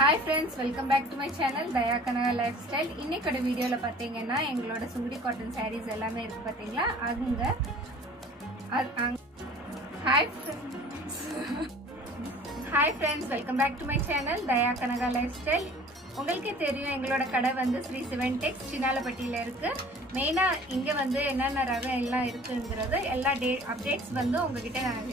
Hi friends, welcome back to my channel Daya Kanaga Lifestyle. இன்னைக்கு வீடியோல பாத்தீங்கன்னா எங்களோட சுங்குடி காட்டன் sarees எல்லாமே இருக்கு பாத்தீங்களா அதுங்க Hi friends, welcome back to my channel Daya Kanaga Lifestyle. உங்களுக்கு தெரியும் எங்களோட கடை வந்து ஸ்ரீ சிவன் டெக்ஸ் சினாலப்பட்டியில இருக்கு. மெயினா இங்க வந்து என்னென்ன ரகம் எல்லாம் இருக்குங்கிறது எல்லா அப்டேட்ஸ் வந்து உங்ககிட்ட நான்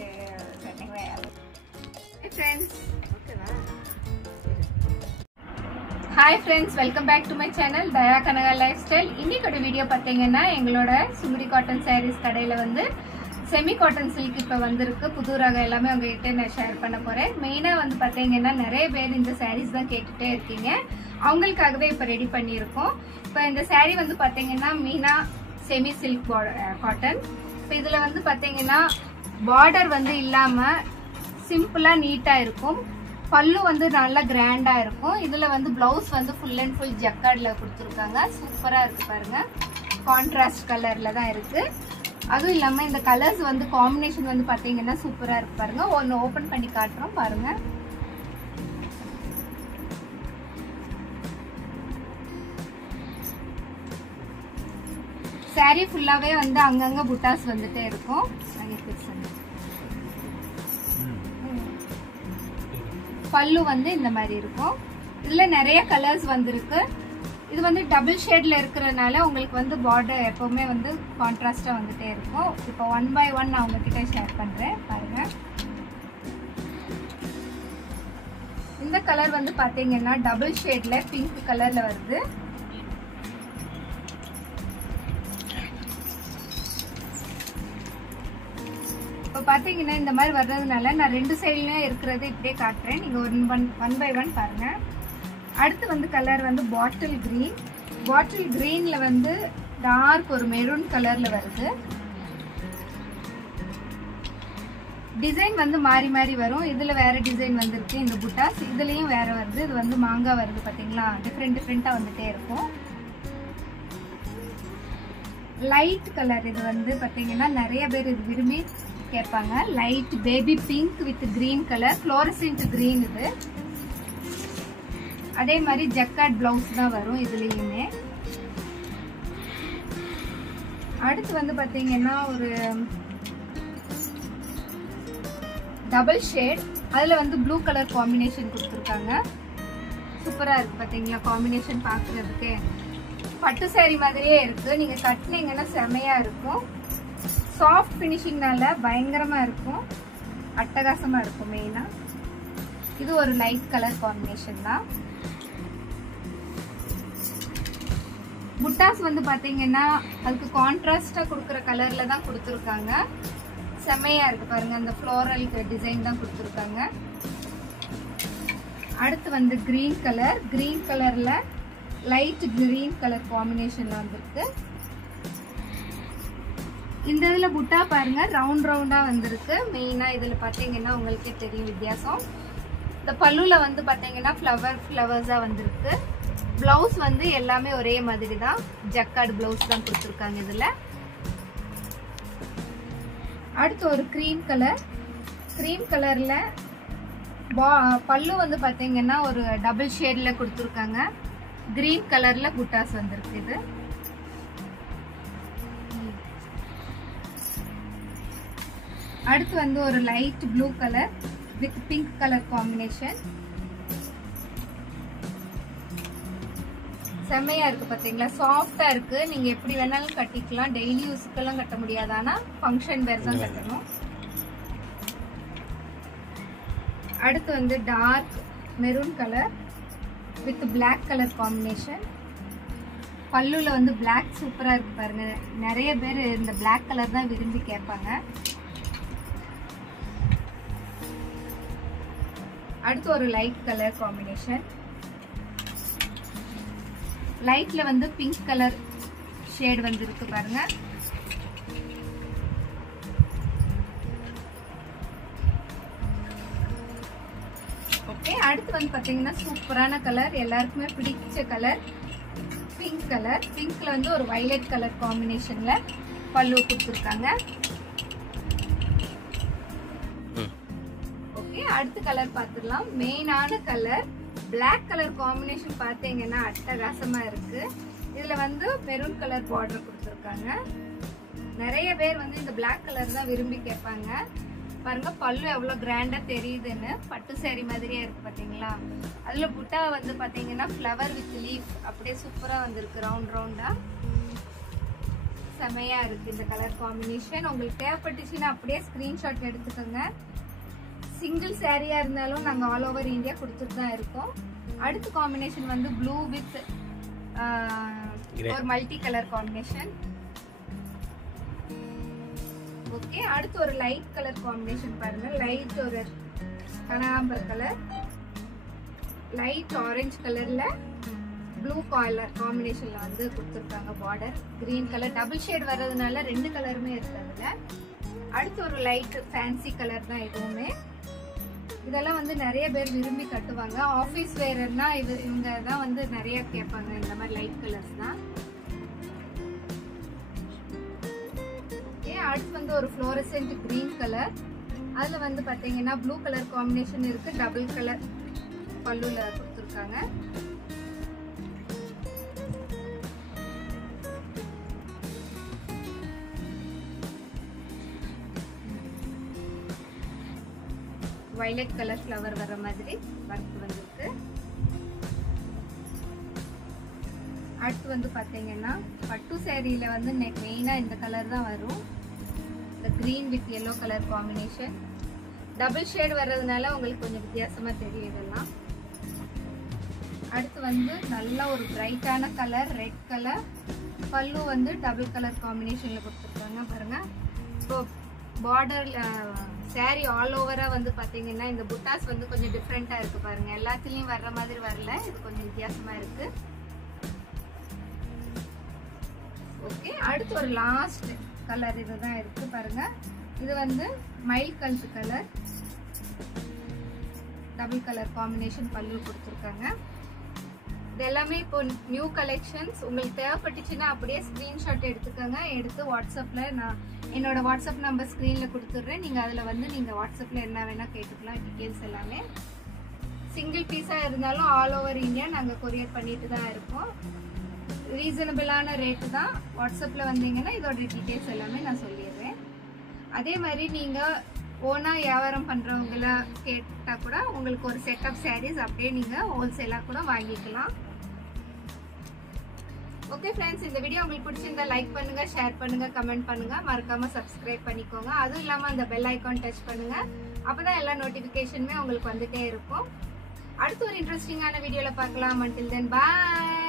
Hi friends, welcome back to my channel Daya Kanaga Lifestyle. இன்னைக்கு வீடியோ பாத்தீங்கன்னா எங்களோட சுங்குடி காட்டன் sarees கடையில வந்து செமி காட்டன் சில்க் இப்ப வந்திருக்கு. புது ரகம் எல்லாமே உங்ககிட்ட நான் ஷேர் பண்ண போறேன். மெயினா வந்து பாத்தீங்கன்னா நிறைய பேர் இந்த sarees தான் கேட்டுட்டே இருக்கீங்க. அவங்களுக்காகவே இப்ப ரெடி பண்ணியிருக்கோம். இப்ப இந்த saree வந்து பாத்தீங்கன்னா மீனா செமி சில்க் காட்டன். இப்ப இதுல வந்து பாத்தீங்கன்னா பார்டர் வந்து இல்லாம சிம்பிளா நீட்டா இருக்கும். பல்லு வந்து நல்லா கிராண்டா இருக்கும். இதுல வந்து பிளவுஸ் வந்து ஃபுல் அண்ட் ஃபுல் ஜக்கார்ட்ல கொடுத்துருக்காங்க. சூப்பரா இருக்கு பாருங்க. கான்ட்ராஸ்ட் கலர்ல தான் இருக்கு. அதுவும் இல்லாம இந்த கலர்ஸ் வந்து காம்பினேஷன் வந்து பாத்தீங்கன்னா சூப்பரா இருக்கு பாருங்க. ஒன்னு ஓபன் பண்ணி காட்டுறோம் பாருங்க. saree ஃபுல்லாவே வந்து அங்கங்க புட்டாஸ் வந்துட்டே இருக்கும். பல்லு வந்து இந்த மாதிரி இருக்கும். இதுல நிறைய கலர்ஸ் வந்திருக்கு. இது வந்து டபுள் ஷேட்ல இருக்கிறதுனால உங்களுக்கு வந்து பார்டர் எப்பவுமே வந்து கான்ட்ராஸ்டா வந்துட்டே இருக்கும். இப்போ 1 by 1 நான் உங்ககிட்ட ஷேர் பண்றேன் பாருங்க. இந்த கலர் வந்து பாத்தீங்கன்னா டபுள் ஷேட்ல பிங்க் கலர்ல வருது. இப்போ பாத்தீங்கன்னா இந்த மாதிரி வர்றதுனால நான் ரெண்டு சைடுலயும் இருக்கிறது இப்படியே காட்டுறேன். நீங்க 1 by 1 பாருங்க. அடுத்து வந்து கலர் வந்து பாட்டில் கிரீன். பாட்டில் கிரீன்ல வந்து டார்க் ஒரு மெரூன் கலர்ல வருது. டிசைன் வந்து மாறி மாறி வரும். இதுல வேற டிசைன் வந்துருக்கு. இந்த புட்டாஸ் இதுலயும் வேற வருது. இது வந்து மாங்காய் வருது பாத்தீங்களா. டிஃப்ரெண்டா வந்துட்டே இருக்கும். லைட் கலர் இது வந்து பாத்தீங்கன்னா நிறைய பேர் இது விரும்பி கேட்பாங்க. Light baby pink with green colour, fluorescent green. இது அதே மாதிரி ஜக்கார்ட் பிளவுஸ் தான் வரும் இதுலயுமே. அடுத்து வந்து பாத்தீங்கன்னா ஒரு டபுள் ஷேட். அதுல வந்து ப்ளூ கலர் காம்பினேஷன் கொடுத்துருக்காங்க. சூப்பரா இருக்கு பாத்தீங்களா. காம்பினேஷன் பாக்குறதுக்கு பட்டு saree மாதிரியே இருக்கு. நீங்க கட்டினீங்கன்னா செமையா இருக்கும். சாஃப்ட் பினிஷிங்னால பயங்கரமா இருக்கும். அட்டகாசமா இருக்கும். மெயினா இது ஒரு லைட் கலர் காம்பினேஷன் தான். புட்டாஸ் வந்து பாத்தீங்கன்னா அதுக்கு கான்ட்ராஸ்டா கொடுக்குற கலர்ல தான் கொடுத்துருக்காங்க. செமையா இருக்கு பாருங்க. அந்த ஃப்ளோரல் டிசைன் தான் கொடுத்துருக்காங்க. அடுத்து வந்து கிரீன் கலர். கிரீன் கலர்ல லைட் கிரீன் கலர் காம்பினேஷன்ல வந்திருக்கு. இந்த இதுல புட்டா பாருங்க ரவுண்ட் ரவுண்டா வந்திருக்கு. மெயினா இதுல பாத்தீங்கன்னா உங்களுக்கே தெரியும் வித்தியாசம். இந்த பல்லுல வந்து பாத்தீங்கன்னா ஃப்ளவர்ஸா வந்திருக்கு. பிளவுஸ் வந்து எல்லாமே ஒரே மாதிரி தான். ஜக்கார்ட் பிளவுஸ் தான் கொடுத்துருக்காங்க இதுல. அடுத்து ஒரு கிரீம் கலர். கிரீம் கலர்ல பல்லு வந்து பாத்தீங்கன்னா ஒரு டபுள் ஷேட்ல கொடுத்துருக்காங்க. கிரீன் கலர்ல புட்டாஸ் வந்திருக்கு. இது அடுத்து வந்து ஒரு light blue colour with pink colour combination. செம்மையா இருக்கு பாத்தீங்களா. சாஃப்டா இருக்கு. நீங்க எப்படி வேணாலும் கட்டிக்கலாம். டெய்லி யூஸ்க்கெல்லாம் கட்ட முடியாது. ஆனா ஃபங்க்ஷன் வேர் தான் கட்டணும். அடுத்து வந்து dark maroon colour with black colour combination. பல்லுல வந்து பிளாக் சூப்பரா இருக்கு பாருங்க. நிறைய பேர் இந்த பிளாக் கலர் தான் விரும்பி கேட்பாங்க. அடுத்து ஒரு லைட் கலர் காம்பினேஷன். லைட்ல வந்து பிங்க் கலர் ஷேட் வந்திருக்கு பாருங்க. ஓகே. அடுத்து வந்து பாத்தீங்கன்னா சூப்பரான கலர், எல்லாருக்குமே பிடிச்ச கலர் பிங்க் கலர். பிங்க்ல வந்து ஒரு வயலட் கலர் காம்பினேஷன்ல பல்லு கொடுத்துருக்காங்க. அடுத்த கலர் பார்த்துடலாம். மெயினான கலர் பிளாக் கலர் காம்பினேஷன் பார்த்தீங்கன்னா அட்டகாசமா இருக்கு. இதுல வந்து மெரூன் கலர் பார்டர் கொடுத்துருக்காங்க. நிறைய பேர் வந்து இந்த பிளாக் கலர் தான் விரும்பி கேட்பாங்க. பாருங்க பல்லு எவ்வளவு கிராண்டா தெரியுதுன்னு, பட்டு சேரீ மாதிரியே இருக்கு பாத்தீங்களா. அதுல புட்டா வந்து பாத்தீங்கன்னா ஃப்ளவர் வித் லீஃப் அப்படியே சூப்பரா வந்திருக்கு, ரவுண்ட் ரவுண்டா செமையா இருக்கு இந்த கலர் காம்பினேஷன். உங்களுக்கு தேவைப்பட்டுச்சுன்னா அப்படியே ஸ்கிரீன்ஷாட் எடுத்துக்கோங்க. சிங்கிள் சாரியா இருந்தாலும் நாங்க ஆல் ஓவர் இந்தியா கொடுத்துட்டு தான் இருக்கோம். அடுத்த காம்பினேஷன் வந்து ப்ளூ வித் ஒரு மல்டி கலர் காம்பினேஷன். ஓகே, அடுத்து ஒரு லைட் கலர் காம்பினேஷன் பாருங்க. லைட் ஒரு கனகாம்பர் கலர், லைட் ஆரஞ்சு கலர்ல ப்ளூ கலர் காம்பினேஷன்ல வந்து கொடுத்துருக்காங்க. Border green colour double shade வர்றதுனால ரெண்டு கலருமே இருக்கு அதுல. அடுத்து ஒரு லைட் ஃபேன்சி கலர் தான் இதுவுமே. இதெல்லாம் வந்து நிறைய பேர் விரும்பி கட்டுவாங்க. ஆஃபீஸ் வேர்னா இவங்க தான் வந்து நிறைய கேட்பாங்க இந்த மாதிரி லைட் கலர்ஸ் தான். அடுத்து வந்து ஒரு ஃப்ளோரசன்ட் கிரீன் கலர், அதுல வந்து பாத்தீங்கன்னா ப்ளூ கலர் காம்பினேஷன் இருக்கு, டபுள் கலர் பல்லுல கொடுத்துருக்காங்க. வயலட் கலர் ஃப்ளவர் வர மாதிரி ஒர்க் வந்திருக்கு. அடுத்து வந்து பாத்தீங்கன்னா பட்டு சேரீல வந்து மெயினா இந்த கலர் தான் வரும். Green with yellow colour combination double shade வர்றதுனால உங்களுக்கு கொஞ்சம் வித்தியாசமா தெரியும் இதெல்லாம். அடுத்து வந்து நல்ல ஒரு பிரைட்டான கலர் ரெட் கலர், பல்லு வந்து டபுள் கலர் காம்பினேஷன்ல கொடுத்துருக்காங்க பாருங்க. இப்போ பார்டர் சாரி ஆல் ஓவரா வந்து பாத்தீங்கன்னா இந்த புட்டாஸ் வந்து கொஞ்சம் டிஃப்ரெண்டா இருக்கு பாருங்க. எல்லாத்துலயும் வர்ற மாதிரி வரல, இது கொஞ்சம் வித்தியாசமா இருக்கு. ஓகே, அடுத்து ஒரு லாஸ்ட் கலர் இதுதான் இருக்கு பாருங்க. இது வந்து mile cult colour, double colour combination பல்லு கொடுத்துருக்காங்க. இது எல்லாமே இப்போ நியூ கலெக்ஷன்ஸ். உங்களுக்கு தேவைப்பட்டுச்சுன்னா அப்படியே ஸ்கிரீன்ஷாட் எடுத்துக்கோங்க. எடுத்து வாட்ஸ்அப்ல நான் என்னோட வாட்ஸ்அப் நம்பர் ஸ்கிரீன்ல கொடுத்துட்றேன். நீங்க அதுல வந்து நீங்க வாட்ஸ்அப்ல என்ன வேணா கேட்டுக்கலாம். டீடைல்ஸ் எல்லாமே சிங்கிள் பீஸா இருந்தாலும் ஆல் ஓவர் இந்தியா நாங்க கொரியர் பண்ணிட்டு தான் இருக்கோம். ரீசனபிளான ரேட்டு தான். வாட்ஸ்அப்ல வந்தீங்கன்னா இதோட டீடைல்ஸ் எல்லாமே நான் சொல்லிடுறேன். அதே மாதிரி நீங்க ஓனா வியாபாரம் பண்றவங்கள கேட்டா கூட உங்களுக்கு ஒரு செட் ஆஃப் சாரீஸ் அப்படியே நீங்க ஹோல்சேலா கூட வாங்கிக்கலாம். ஓகே ஃப்ரெண்ட்ஸ், இந்த வீடியோ உங்களுக்கு பிடிச்சிருந்தா லைக் பண்ணுங்க, ஷேர் பண்ணுங்க, கமெண்ட் பண்ணுங்க, மறக்காம சப்ஸ்கிரைப் பண்ணிக்கோங்க. அதுவும் இல்லாம அந்த பெல் ஐகான் டச் பண்ணுங்க. அப்பதான் எல்லா நோட்டிபிகேஷனுமே உங்களுக்கு வந்துட்டே இருக்கும். அடுத்து ஒரு இன்ட்ரெஸ்டிங்கான வீடியோல பார்க்கலாம். until then bye.